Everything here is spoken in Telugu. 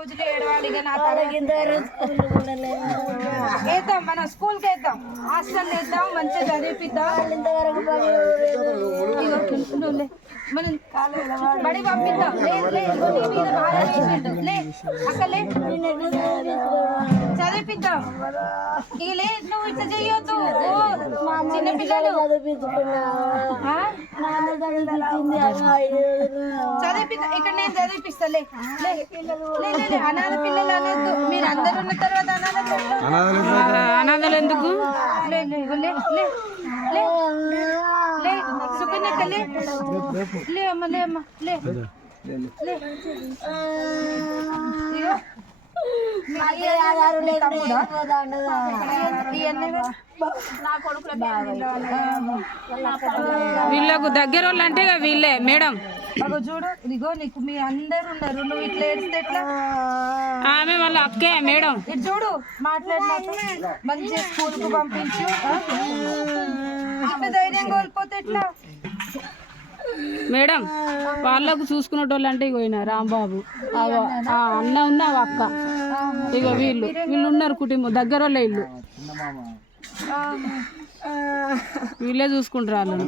రోజులు ఏడవాలి. ఇక నా వేద్దాం, మనం స్కూల్కి వేద్దాం, హాస్టల్ వేద్దాం, మంచిగా చదివిపిద్దాం. మనం బడి పంపిద్దాం. అక్కలే చదివిపిద్దాం. ఇక లే, నువ్వు ఇట్లా చెయ్యొద్దు. చిన్నపిల్లలు చదివిపిద్దా. ఇక్కడ నేను చదివిపిస్తలే. అనాథ పిల్లలు అనొద్దు. మీరు అందరు ఉన్న తర్వాత అనాథలు ఎందుకు? సుకన్యక్క లే అమ్మ, లే అమ్మ, లే. వీళ్ళకు దగ్గర వాళ్ళు అంటే వీళ్ళే మేడం. చూడు, ఇదిగో నీకు మీ అందరు ఉన్నారు, నువ్వు ఇట్లా ఏడిస్తే ఎట్లా? ఆమె వాళ్ళ అక్కే మేడం. ఇటు చూడు, మాట్లాడినట్టు మంచిగా స్కూల్ కు పంపించు. ఇట్లా ధైర్యం కోల్పోతే ఎట్లా మేడం? వాళ్ళకు చూసుకునేటోళ్ళు అంటే ఇగోయిన రాంబాబు, అన్న ఉన్న అక్క, ఇక వీళ్ళు ఉన్నారు కుటుంబం దగ్గర వాళ్ళ ఇల్లు, వీళ్ళే చూసుకుంటారు వాళ్ళని.